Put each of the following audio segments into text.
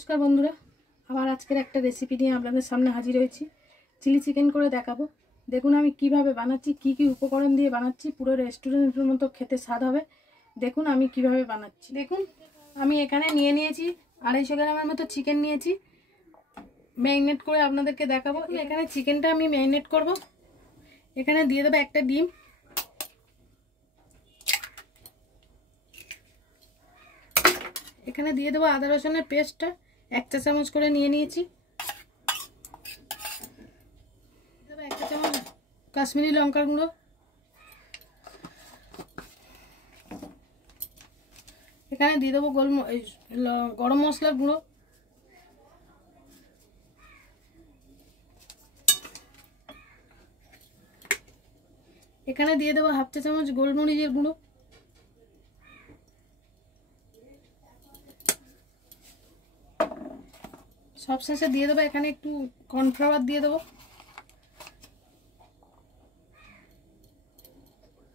নমস্কার বন্ধুরা, আবার আজকের একটা রেসিপি নিয়ে আপনাদের সামনে হাজির হয়েছি। চিলি চিকেন করে দেখাবো। দেখুন আমি কিভাবে বানাচ্ছি, কি কি উপকরণ দিয়ে বানাচ্ছি। পুরো রেস্টুরেন্টের মতো খেতে স্বাদ হবে। দেখুন আমি কিভাবে বানাচ্ছি। দেখুন আমি এখানে নিয়েছি 250 গ্রামের মতো চিকেন নিয়েছি। ম্যারিনেট করে আপনাদেরকে দেখাবো। এখানে চিকেনটা আমি ম্যারিনেট করব। এখানে দিয়ে দেবো একটা ডিম, এখানে দিয়ে দেবো আদা রসুনের পেস্টটা 1 চা চামচ করে নিয়েছি। 1 চা চামচ কাশ্মীরি লঙ্কার গুঁড়ো, এখানে দিয়ে দেবো গরম মশলার গুঁড়ো, এখানে দিয়ে দেবো 1/2 চা চামচ গোলমরিচের গুঁড়ো, সবশেষে দিয়ে দেবো এখানে একটু কর্নফ্লাওয়ার দিয়ে দেবো,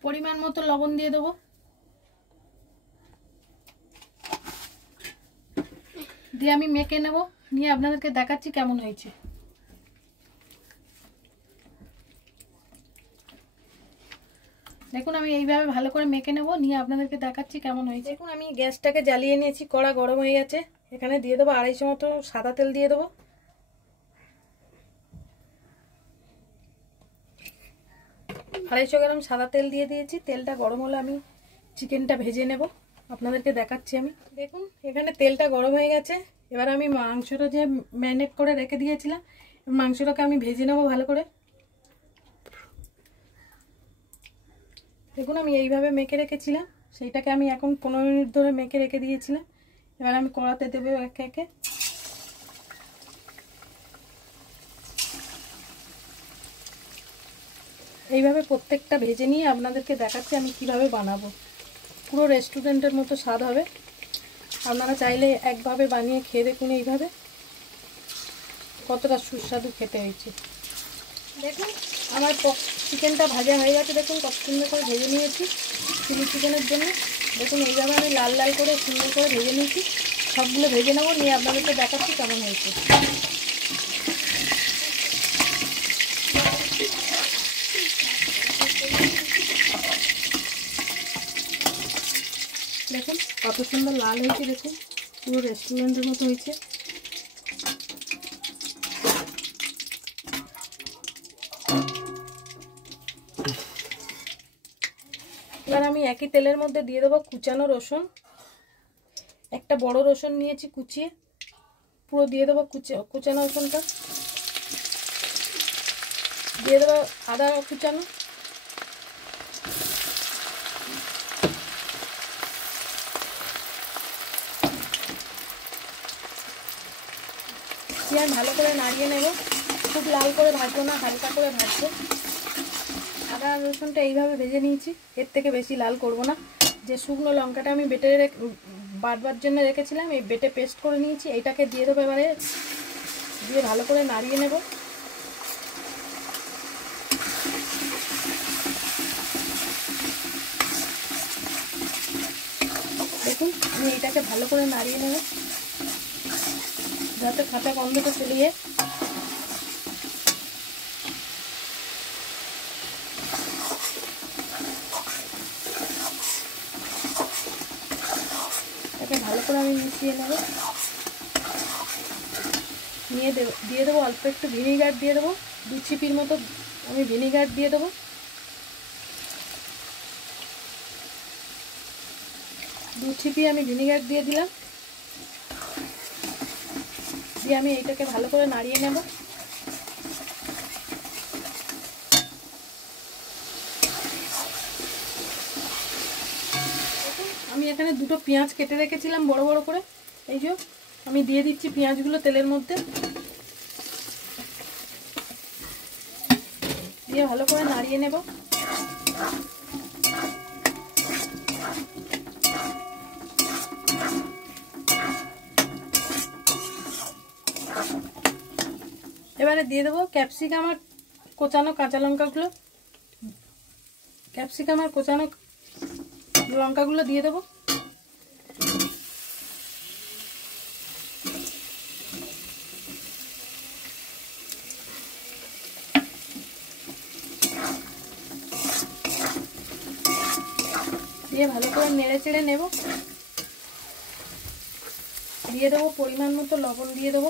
পরিমাণ মতো লবণ দিয়ে দেবো, দিয়ে আমি মেখে নেব। নিয়ে আপনাদেরকে দেখাচ্ছি কেমন হয়েছে। দেখুন আমি এইভাবে ভালো করে মেখে নেব, নিয়ে আপনাদেরকে দেখাচ্ছি কেমন হয়েছে। দেখুন আমি গ্যাসটাকে জ্বালিয়ে নিয়েছি, কড়া গরম হয়ে গেছে। এখানে দিয়ে দেবো 250 মতো সাদা তেল দিয়ে দেবো। আড়াইশো গ্রাম সাদা তেল দিয়ে দিয়েছি। তেলটা গরম হলে আমি চিকেনটা ভেজে নেব, আপনাদেরকে দেখাচ্ছি আমি। দেখুন এখানে তেলটা গরম হয়ে গেছে। এবার আমি মাংসটা যে ম্যারিনেট করে রেখে দিয়েছিলাম, মাংসটাকে আমি ভেজে নেব ভালো করে। দেখুন আমি এইভাবে মেখে রেখেছিলাম, সেইটাকে আমি এখন 15 মিনিট ধরে মেখে রেখে দিয়েছিলাম। এবার আমি কড়াতে দেবো একে একে। এইভাবে প্রত্যেকটা ভেজে নিয়ে আপনাদেরকে দেখাচ্ছি আমি কিভাবে বানাবো। পুরো রেস্টুরেন্টের মতো স্বাদ হবে। আপনারা চাইলে একভাবে বানিয়ে খেয়ে দেখুন এইভাবে, কতটা সুস্বাদু খেতে হয়েছে। দেখুন আমার চিকেনটা ভাজা হয়ে গেছে। দেখুন কত সুন্দর করে ভেজে নিয়েছি চিলি চিকেনের জন্য। দেখুন এইভাবে আমি লাল লাল করে সুন্দর করে ভেজে নিয়েছি। সবগুলো ভেজে নেবো, নিয়ে আপনাদেরকে দেখাচ্ছি কেমন হয়েছে। দেখুন কত সুন্দর লাল হয়েছে। দেখুন পুরো রেস্টুরেন্টের মতো হয়েছে। এবার আমি একই তেলের মধ্যে দিয়ে দেবো কুচানো রসুন। একটা বড় রসুন নিয়েছি কুচিয়ে, পুরো দিয়ে দেবো কুচানো রসুনটা। দিয়ে দেবো আদা কুচানো, দিয়ে আমি ভালো করে নাড়িয়ে নেব। খুব লাল করে ভাজবো না, হালকা করে ভাজবো। আদা রসুনটা এইভাবে ভেজে নিয়েছি, এর থেকে বেশি লাল করব না। যে শুকনো লঙ্কাটা আমি বেটে বাটবার জন্য রেখেছিলাম, এই বেটে পেস্ট করে নিয়েছি, এইটাকে দিয়ে দেবো এবারে। দিয়ে ভালো করে নাড়িয়ে নেব। দেখুন আমি এইটাকে ভালো করে নাড়িয়ে নেব যাতে কাঁচা গন্ধটা চলে যায়। এটাকে ভালো করে আমি মিশিয়ে নেব। দিয়ে দেবো অল্প একটু ভিনিগার দিয়ে দেবো, 2 চিপির মতো আমি ভিনিগার দিয়ে দেবো। দু চিপি আমি ভিনিগার দিয়ে দিলাম। দিয়ে আমি এইটাকে ভালো করে নাড়িয়ে নেব। আমি এখানে 2টো পেঁয়াজ কেটে রেখেছিলাম বড় বড় করে। এই যে আমি দিয়ে দিচ্ছি পেঁয়াজগুলো তেলের মধ্যে, দিয়ে ভালো করে নাড়িয়ে নেব। এবারে দিয়ে দেবো ক্যাপসিকাম আর কোচানো কাঁচা লঙ্কাগুলো। ক্যাপসিকাম আর কোচানো লঙ্কাগুলো দিয়ে দেবো। দিয়ে ভালো করে নেড়ে চেড়ে নেব। দিয়ে দেবো পরিমাণ মতো লবণ দিয়ে দেবো।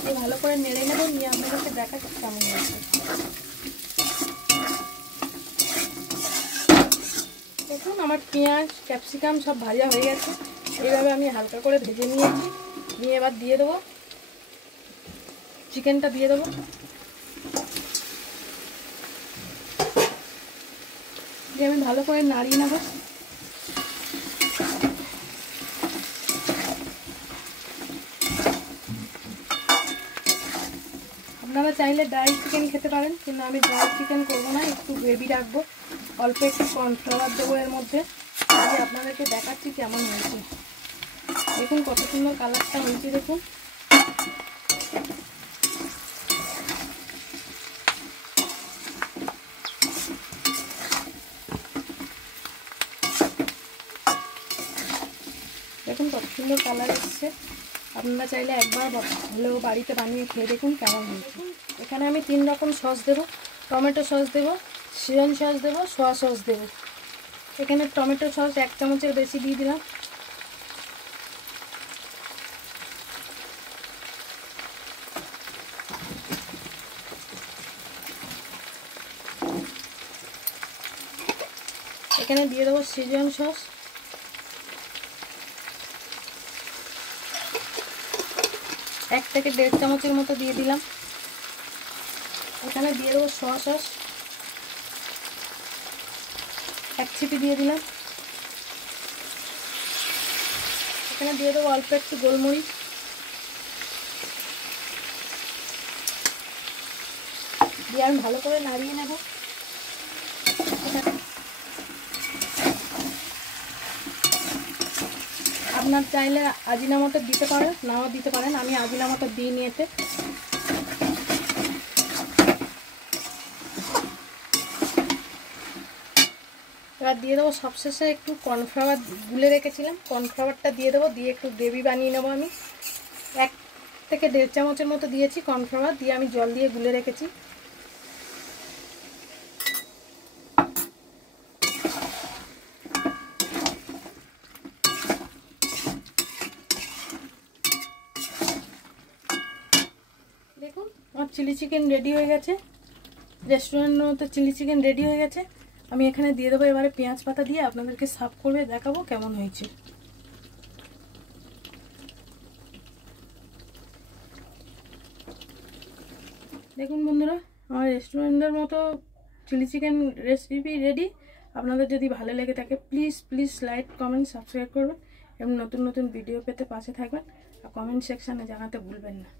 দিয়ে ভালো করে নেড়ে নেবো, নিয়ে আপনাদেরকে দেখাচ্ছি কেমন হয়েছে। দেখুন আমার পেঁয়াজ ক্যাপসিকাম সব ভাজা হয়ে গেছে। এইভাবে আমি হালকা করে ভেজে নিয়েছি। নিয়ে এবার দিয়ে দেবো চিকেনটা, দিয়ে দেবো। দিয়ে আমি ভালো করে নাড়িয়ে নেব। আপনারা চাইলে ড্রাই চিকেন খেতে পারেন, কিন্তু আমি ড্রাই চিকেন করবো না, একটু গ্রেভি রাখবো। অল্প একটু কর্নফ্লাওয়ার দেবো এর মধ্যে। দিয়ে আপনাদেরকে দেখাচ্ছি কেমন হয়েছে। দেখুন কত সুন্দর কালারটা হয়েছে। দেখুন দেখুন কত সুন্দর কালার এসছে। আপনারা চাইলে একবার হলেও বাড়িতে বানিয়ে খেয়ে দেখুন কেমন হয়েছে। এখানে আমি 3 রকম সস দেবো। টমেটো সস দেবো, সিজন সস দেবো, সোয়া সস দেবো। এখানে টমেটো সস 1 চামচের বেশি দিয়ে দিলাম। এখানে দিয়ে দেবো সিজন সস। এক থেকে 1.5 চামচের মতো দিয়ে দিলাম। এখানে দিয়ে দেবো সোয়া সস, 1 ছিপি দিয়ে দিলাম। এখানে দিয়ে দেবো অল্প একটু গোলমরিচ। দিয়ে আমি ভালো করে নাড়িয়ে নেব। আপনার চাইলে আজিনামোটো দিতে পারেন, নাও দিতে পারেন। আমি আজিনামোটো দিই নিয়েতে। এবার দিয়ে দেবো সবশেষে একটু কর্নফ্লাওয়ার গুলে রেখেছিলাম, কর্নফ্লাওয়ারটা দিয়ে দেবো। দিয়ে একটু গ্রেভি বানিয়ে নেবো। আমি 1 থেকে 1.5 চামচের মতো দিয়েছি কর্নফ্লাওয়ার। দিয়ে আমি জল দিয়ে গুলে রেখেছি। দেখুন আমার চিলি চিকেন রেডি হয়ে গেছে। রেস্টুরেন্টের মতো চিলি চিকেন রেডি হয়ে গেছে। আমি এখানে দিয়ে দেবো এবারে পেঁয়াজ পাতা দিয়ে আপনাদেরকে সার্ভ করে দেখাবো কেমন হয়েছে। দেখুন বন্ধুরা, আমার রেস্টুরেন্টের মতো চিলি চিকেন রেসিপি রেডি। আপনাদের যদি ভালো লেগে থাকে প্লিজ লাইক কমেন্ট সাবস্ক্রাইব করবেন এবং নতুন নতুন ভিডিও পেতে পাশে থাকবেন। আর কমেন্ট সেকশানে জানাতে ভুলবেন না।